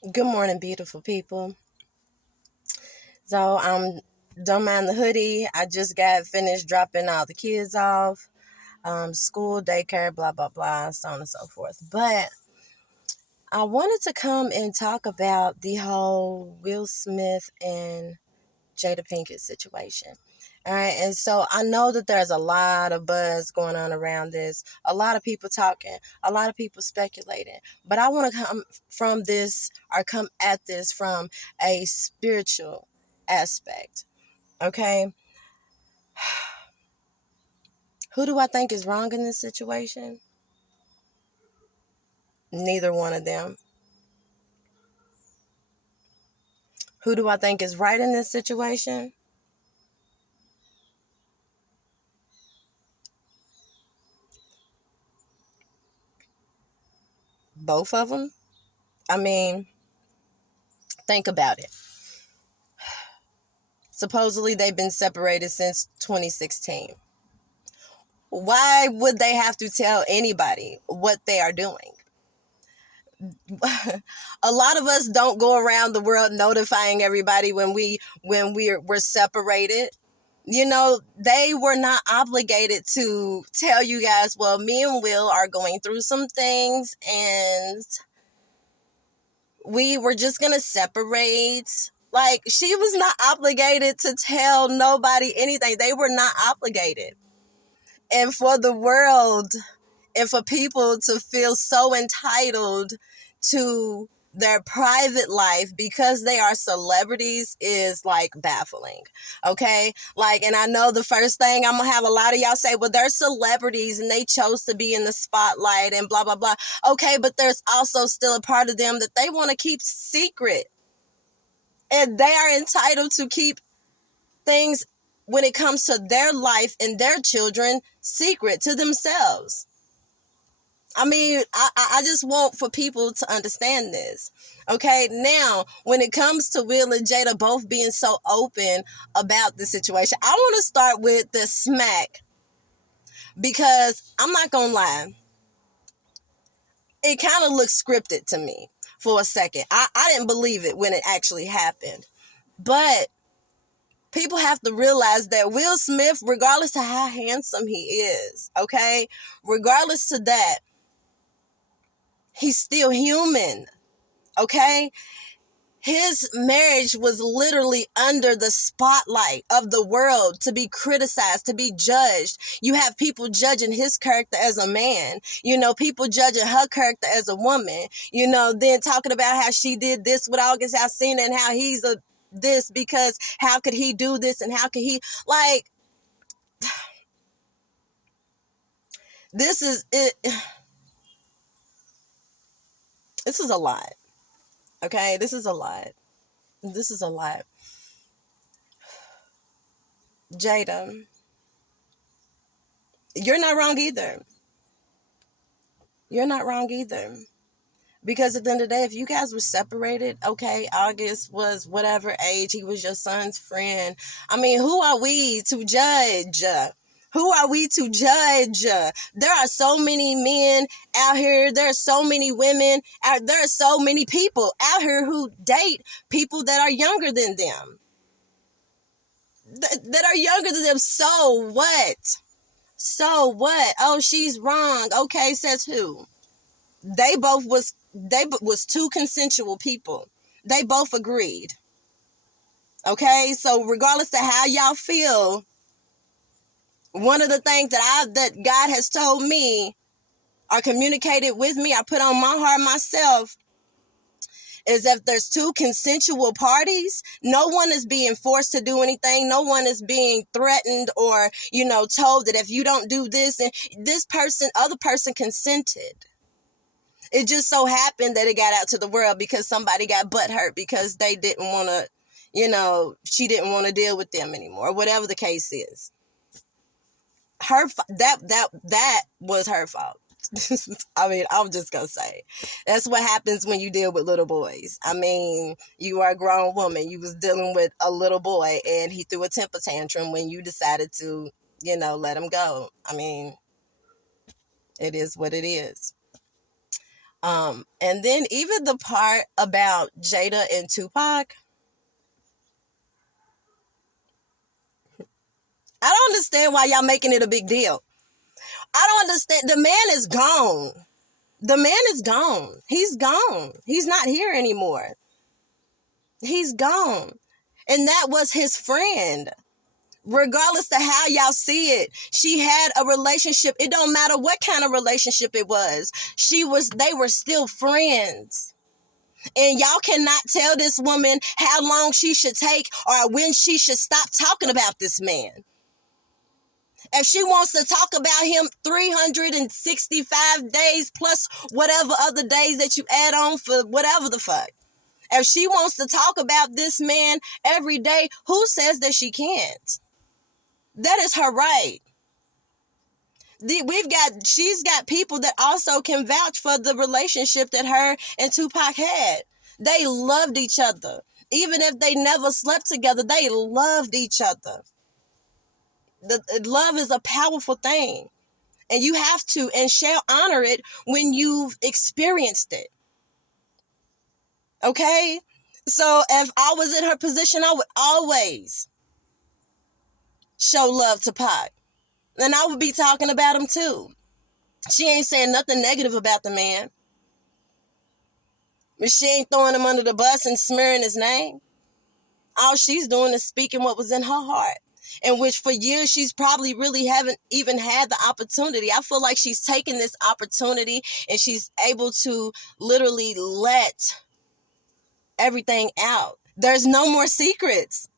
Good morning, beautiful people. So, don't mind the hoodie. I just got finished dropping all the kids off, school, daycare, blah, blah, blah, so on and so forth. But I wanted to come and talk about the whole Will Smith and Jada Pinkett situation. All right. And so I know that there's a lot of buzz going on around this, a lot of people talking, a lot of people speculating. But I want to come at this from a spiritual aspect. Okay. Who do I think is wrong in this situation? Neither one of them. Who do I think is right in this situation? Both of them. I mean, think about it. Supposedly they've been separated since 2016. Why would they have to tell anybody what they are doing? A lot of us don't go around the world notifying everybody when we're separated. You know, they were not obligated to tell you guys, well, me and Will are going through some things and we were just going to separate. Like, she was not obligated to tell nobody anything. They were not obligated. And for the world and for people to feel so entitled to their private life because they are celebrities is like baffling. Okay, like, and I know the first thing I'm gonna have a lot of y'all say, well, they're celebrities and they chose to be in the spotlight and blah blah blah. Okay, but there's also still a part of them that they want to keep secret, and they are entitled to keep things when it comes to their life and their children secret to themselves. I mean, I just want for people to understand this. Okay, now, when it comes to Will and Jada both being so open about the situation, I want to start with the smack because I'm not going to lie. It kind of looks scripted to me for a second. I didn't believe it when it actually happened. But people have to realize that Will Smith, regardless of how handsome he is, okay, regardless of that, he's still human. Okay, his marriage was literally under the spotlight of the world to be criticized, to be judged. You have people judging his character as a man, people judging her character as a woman, then talking about how she did this with August Alsina and how he's a this because how could he do this and how could he, like, this is it. This is a lot. Okay, this is a lot. This is a lot. Jada, you're not wrong either. You're not wrong either. Because at the end of the day, if you guys were separated, okay, August was whatever age, he was your son's friend. I mean, who are we to judge? Who are we to judge? There are so many men out here. There are so many women out. There are so many people out here who date people that are younger than them. That are younger than them. So what? So what? Oh, she's wrong. Okay, says who? They was two consensual people. They both agreed. Okay, so regardless of how y'all feel, one of the things that God has told me or communicated with me, I put on my heart myself, is if there's two consensual parties, no one is being forced to do anything. No one is being threatened or, told that if you don't do this, and other person consented. It just so happened that it got out to the world because somebody got butthurt because they didn't want to, she didn't want to deal with them anymore, whatever the case is. That was her fault. I mean, I'm just gonna say that's what happens when you deal with little boys. I mean, you are a grown woman. You was dealing with a little boy, and he threw a temper tantrum when you decided to, let him go. I mean, it is what it is. And then even the part about Jada and Tupac, I don't understand why y'all making it a big deal. I don't understand. The man is gone. The man is gone. He's gone. He's not here anymore. He's gone. And that was his friend. Regardless of how y'all see it, she had a relationship. It don't matter what kind of relationship it was. They were still friends. And y'all cannot tell this woman how long she should take or when she should stop talking about this man. If she wants to talk about him 365 days plus whatever other days that you add on for whatever the fuck. If she wants to talk about this man every day, who says that she can't? That is her right. She's got people that also can vouch for the relationship that her and Tupac had. They loved each other. Even if they never slept together, they loved each other. Love is a powerful thing. And you have to and shall honor it when you've experienced it. Okay? So if I was in her position, I would always show love to Pac. And I would be talking about him too. She ain't saying nothing negative about the man. But she ain't throwing him under the bus and smearing his name. All she's doing is speaking what was in her heart. In which for years she's probably really haven't even had the opportunity. I feel like she's taken this opportunity and she's able to literally let everything out. There's no more secrets.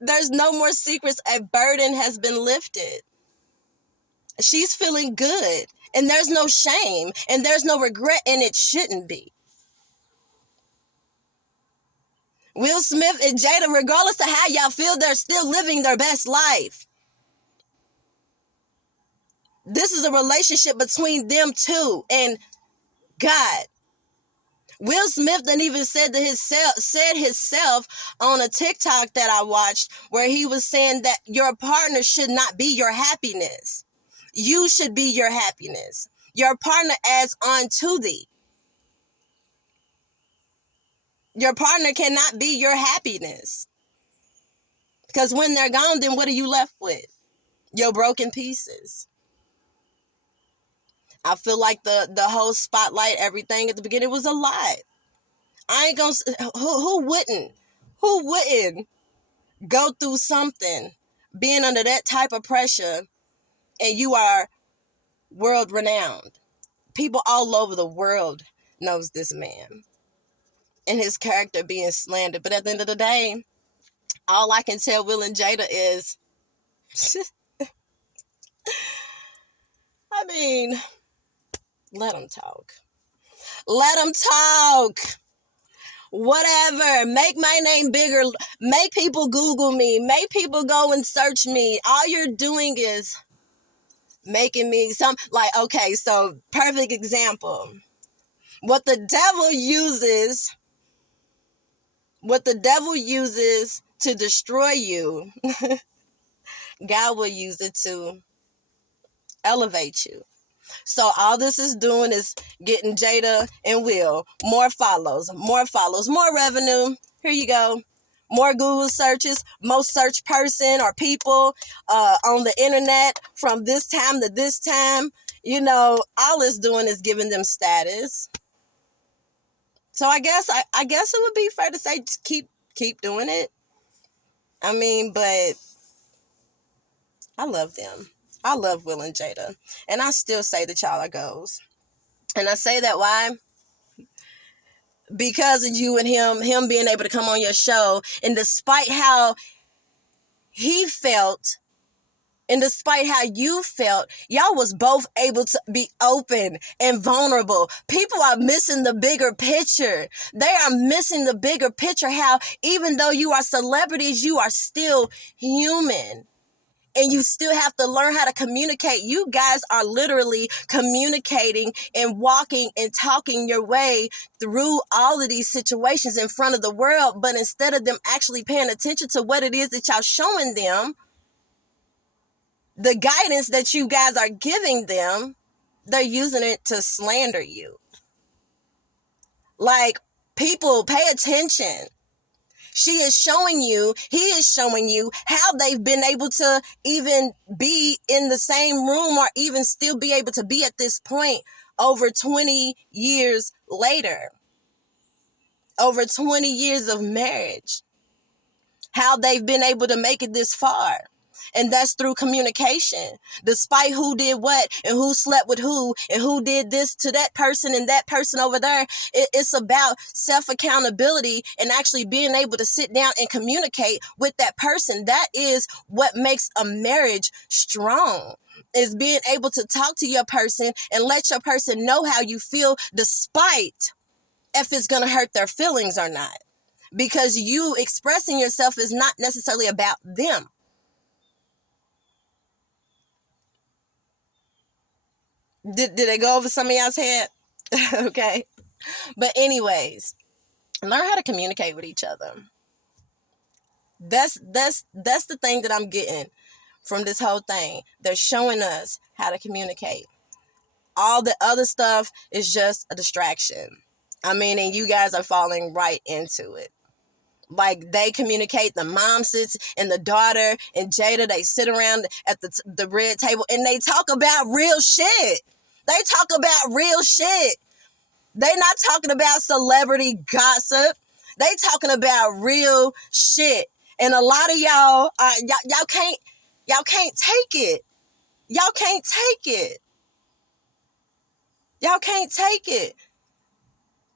There's no more secrets. A burden has been lifted. She's feeling good. And there's no shame. And there's no regret. And it shouldn't be. Will Smith and Jada, regardless of how y'all feel, they're still living their best life. This is a relationship between them two and God. Will Smith didn't even said himself on a TikTok that I watched where he was saying that your partner should not be your happiness. You should be your happiness. Your partner adds on to thee. Your partner cannot be your happiness. Because when they're gone, then what are you left with? Your broken pieces. I feel like the whole spotlight, everything at the beginning was a lot. I ain't gonna, who wouldn't go through something, being under that type of pressure, and you are world renowned. People all over the world knows this man and his character being slandered. But at the end of the day, all I can tell Will and Jada is, I mean, let them talk. Let them talk. Whatever. Make my name bigger. Make people Google me. Make people go and search me. All you're doing is making me okay, so perfect example. What the devil uses to destroy you, God will use it to elevate you. So all this is doing is getting Jada and Will more follows, more revenue. Here you go. More Google searches, most search person or people on the internet from this time to this time. All it's doing is giving them status. So I guess it would be fair to say keep doing it. I mean, but I love them. I love Will and Jada. And I still say that y'all are goals. And I say that why? Because of you and him being able to come on your show. And despite how he felt, and despite how you felt, y'all was both able to be open and vulnerable. People are missing the bigger picture. They are missing the bigger picture, how even though you are celebrities, you are still human. And you still have to learn how to communicate. You guys are literally communicating and walking and talking your way through all of these situations in front of the world. But instead of them actually paying attention to what it is that y'all showing them, the guidance that you guys are giving them, they're using it to slander you. Like, people, pay attention. She is showing you, he is showing you how they've been able to even be in the same room or even still be able to be at this point over 20 years later, over 20 years of marriage, how they've been able to make it this far. And that's through communication. Despite who did what and who slept with who and who did this to that person and that person over there, it's about self-accountability and actually being able to sit down and communicate with that person. That is what makes a marriage strong, is being able to talk to your person and let your person know how you feel, despite if it's going to hurt their feelings or not. Because you expressing yourself is not necessarily about them. Did I go over some of y'all's head? Okay. But anyways, learn how to communicate with each other. That's the thing that I'm getting from this whole thing. They're showing us how to communicate. All the other stuff is just a distraction. I mean, and you guys are falling right into it. Like, they communicate, the mom sits and the daughter and Jada, they sit around at the red table and they talk about real shit. They talk about real shit. They not talking about celebrity gossip. They talking about real shit. And a lot of y'all, y'all can't take it. Y'all can't take it. Y'all can't take it.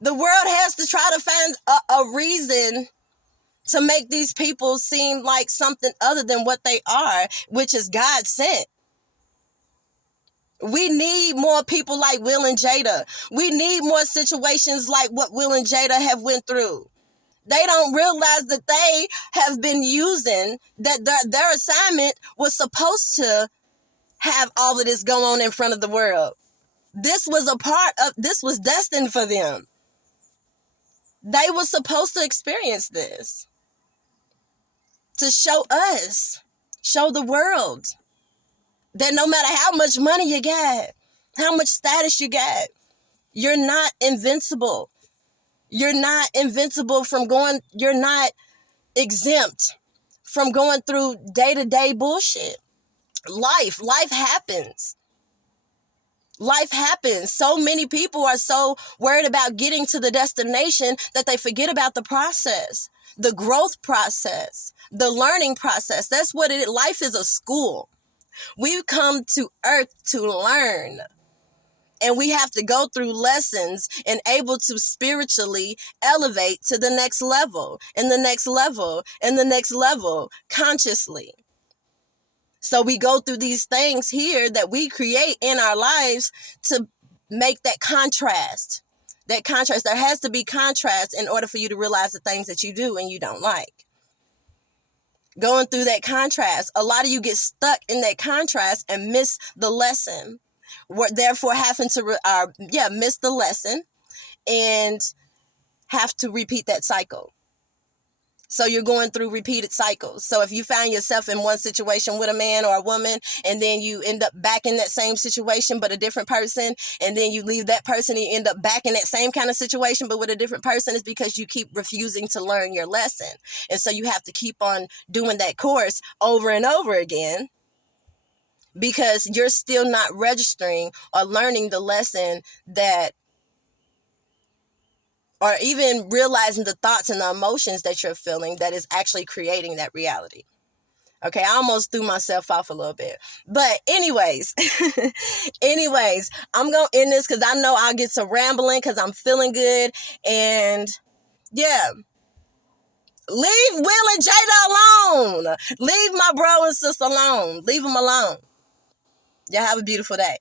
The world has to try to find a reason to make these people seem like something other than what they are, which is God sent. We need more people like Will and Jada. We need more situations like what Will and Jada have went through. They don't realize that they have been using, that their assignment was supposed to have all of this go on in front of the world. This was destined for them. They were supposed to experience this, to show us, show the world that no matter how much money you got, how much status you got, you're not invincible. You're not invincible you're not exempt from going through day-to-day bullshit. Life happens. Life happens. So many people are so worried about getting to the destination that they forget about the process, the growth process, the learning process. That's what it is. Life is a school. We've come to earth to learn. And we have to go through lessons and able to spiritually elevate to the next level, and the next level, and the next level, consciously. So we go through these things here that we create in our lives to make that contrast. That contrast. There has to be contrast in order for you to realize the things that you do and you don't like. Going through that contrast, a lot of you get stuck in that contrast and miss the lesson. We're therefore having to miss the lesson and have to repeat that cycle. So you're going through repeated cycles. So if you find yourself in one situation with a man or a woman, and then you end up back in that same situation but a different person, and then you leave that person and you end up back in that same kind of situation but with a different person, it's because you keep refusing to learn your lesson. And so you have to keep on doing that course over and over again, because you're still not registering or learning the lesson that, or even realizing the thoughts and the emotions that you're feeling that is actually creating that reality. Okay, I almost threw myself off a little bit. But anyways, I'm going to end this because I know I'll get some rambling because I'm feeling good. And yeah, leave Will and Jada alone. Leave my bro and sister alone. Leave them alone. Y'all have a beautiful day.